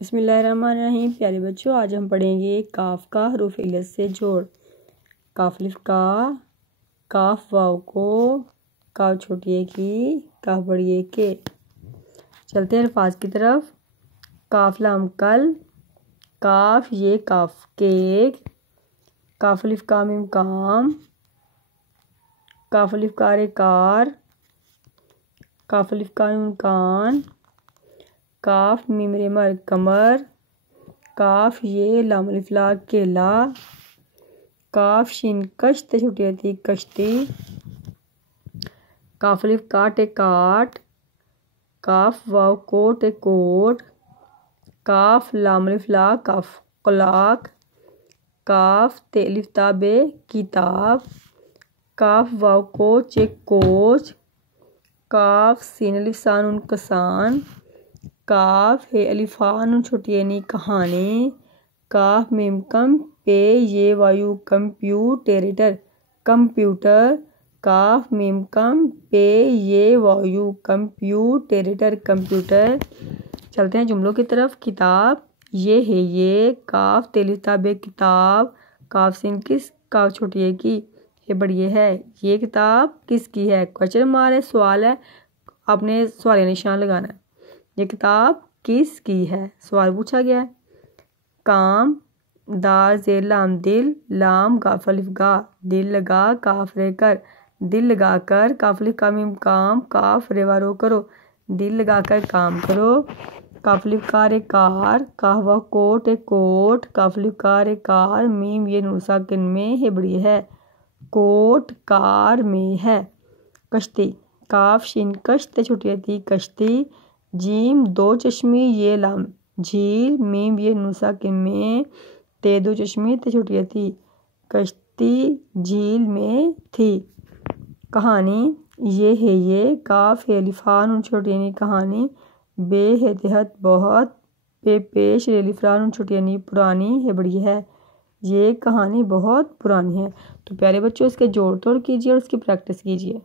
बिस्मिल्लाहिर्रहमानिर्रहीम। प्यारे बच्चों, आज हम पढ़ेंगे काफ का हरूफ इल्लत से जोड़। काफ लिफ का, काफ वाव को, काफ छोटी ए की, काफ बड़ी ए के। चलते हैं अल्फाज की तरफ। काफ लाम कल, काफ ये काफ केक, काफ लिफ का मीम काम, काफ लिफ कार कार, काफ लिफ का मीम कान, काफ मीम रे मर कमर, काफ ये लाम अलिफ ला केला, काफ शिन कश्त छोटी थी कश्ती, काफ अलिफ काट ए काट, काफ वाव कोट ए कोट, काफ लाम अलिफ ला काफ कलाक, काफ ते अलिफ ता बे किताब, काफ वाव कोच ए कोच, काफ सीन अलिफ सा नून कसान, काफ हे अलिफा नून छोटी यानी कहानी, काफ मीम कम पे ये वायु कंप्यूटेटर कंप्यूटर, काफ मीम कम पे ये वायु कंप्यूटेटर कंप्यूटर। चलते हैं जुमलों की तरफ। किताब ये है ये, काफ तेलिफ्ता बे किताब, काफ सिन किस, काफ छोटी है की, ये बड़ी है। ये किताब किसकी है? क्वेश्चन मार्क है, सवाल है, आपने सवाल निशान लगाना है। ये किताब किसकी है? सवाल पूछा गया है। काम दार जे लाम दिल, लाम गाफ अलिफ गा, दिल लगा काफ रे कर, दिल लगा कर, काफ अलिफ का मीम काम, काफ रेवा रो करो, दिल लगा कर काम करो, काफ अलिफ का रे car, kahwa cot A coat, काफ अलिफ का रे कार, मीम ये नून साकिन में है बड़ी है, कोट कार में है। कश्ती काफ शिन कश्त छोटी थी कश्ती, जीम दो चश्मी ये लाम झील, मीम ये नून साकिन में, ते दो चश्मी ते छोटी थी कश्ती झील में थी। कहानी ये है ये, काफ है अलिफा नून छोटी यानी कहानी, बे है देहत बहुत, पे पेश अलिफा नून छोटी यानी पुरानी है बड़ी है, ये कहानी बहुत पुरानी है। तो प्यारे बच्चों, इसके जोड़ तोड़ कीजिए और इसकी प्रैक्टिस कीजिए।